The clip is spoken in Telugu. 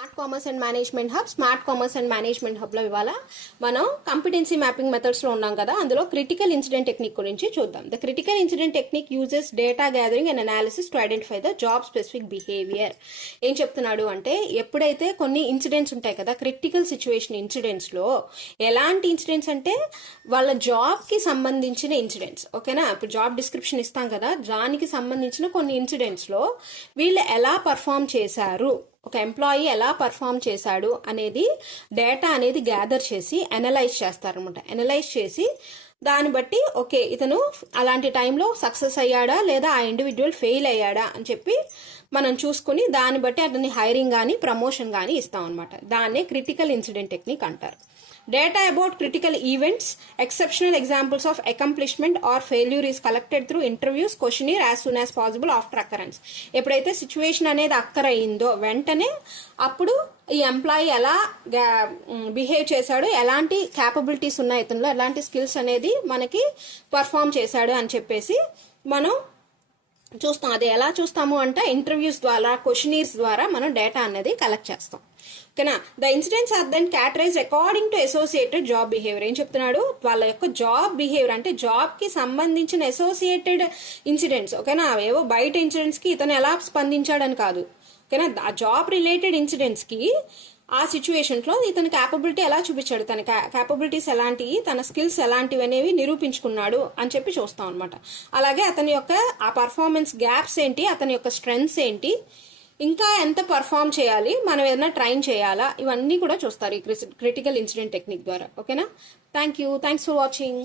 స్మార్ట్ కామర్స్ అండ్ మేనేజ్మెంట్ హబ్లో ఇవాళ మనం కంపిటెన్సీ మ్యాపింగ్ మెథడ్స్లో ఉన్నాం కదా, అందులో క్రిటికల్ ఇన్సిడెంట్ టెక్నిక్ గురించి చూద్దాం. The critical incident technique uses data gathering and analysis to identify the job specific behaviour. ఏం చెప్తున్నాడు అంటే, ఎప్పుడైతే కొన్ని ఇన్సిడెంట్స్ ఉంటాయి కదా, క్రిటికల్ సిచ్యువేషన్ ఇన్సిడెంట్స్లో ఎలాంటి ఇన్సిడెంట్స్ అంటే వాళ్ళ జాబ్కి సంబంధించిన ఇన్సిడెంట్స్, ఓకేనా. ఇప్పుడు జాబ్ డిస్క్రిప్షన్ ఇస్తాం కదా, దానికి సంబంధించిన కొన్ని ఇన్సిడెంట్స్లో వీళ్ళు ఎలా పర్ఫామ్ చేశారు, ఒక ఎంప్లాయీ ఎలా పర్ఫామ్ చేశాడు అనేది డేటా అనేది గ్యాదర్ చేసి అనలైజ్ చేస్తారనమాట. అనలైజ్ చేసి దాన్ని బట్టి ఓకే ఇతను అలాంటి టైంలో సక్సెస్ అయ్యాడా లేదా ఆ ఇండివిజువల్ ఫెయిల్ అయ్యాడా అని చెప్పి మనం చూసుకుని దాన్ని బట్టి అతని హైరింగ్ కానీ ప్రమోషన్ కానీ ఇస్తాం అనమాట. దాన్నే క్రిటికల్ ఇన్సిడెంట్ టెక్నిక్ అంటారు. Data about critical events, exceptional examples of accomplishment or failure is collected through interviews, questionnaire as soon as possible after occurrence. ఎప్పుడైతే సిచ్యువేషన్ అనేది అక్కర్ అయిందో వెంటనే అప్పుడు ఈ ఎంప్లాయీ ఎలా బిహేవ్ చేశాడు, ఎలాంటి క్యాపబిలిటీస్ ఉన్నాయి ఇతనిలో, ఎలాంటి స్కిల్స్ అనేది మనకి పర్ఫామ్ చేశాడు అని చెప్పేసి మనం చూస్తాం. అది ఎలా చూస్తాము అంటే ఇంటర్వ్యూస్ ద్వారా, క్వశ్చనీర్స్ ద్వారా మనం డేటా అనేది కలెక్ట్ చేస్తాం, ఓకేనా. The incidents are then categorise according to associated job behaviour. ఏం చెప్తున్నాడు, వాళ్ళ యొక్క జాబ్ బిహేవియర్ అంటే జాబ్ కి సంబంధించిన అసోసియేటెడ్ ఇన్సిడెంట్స్, ఓకేనా. ఏవో బయట ఇన్సిడెంట్స్ కి ఇతను ఎలా స్పందించాడని కాదు, ఓకేనా. ఆ జాబ్ రిలేటెడ్ ఇన్సిడెంట్స్ కి ఆ సిచ్యువేషన్లో ఇతని క్యాపబిలిటీ ఎలా చూపించాడు, తన క్యాపబిలిటీస్ ఎలాంటివి, తన స్కిల్స్ ఎలాంటివి అనేవి నిరూపించుకున్నాడు అని చెప్పి చూస్తాం అనమాట. అలాగే అతని యొక్క ఆ పర్ఫార్మెన్స్ గ్యాప్స్ ఏంటి, అతని యొక్క స్ట్రెంగ్స్ ఏంటి, ఇంకా ఎంత పర్ఫామ్ చేయాలి, మనం ఏదైనా ట్రైన్ చేయాలా, ఇవన్నీ కూడా చూస్తారు ఈ క్రిటికల్ ఇన్సిడెంట్ టెక్నిక్ ద్వారా, ఓకేనా. Thanks for watching.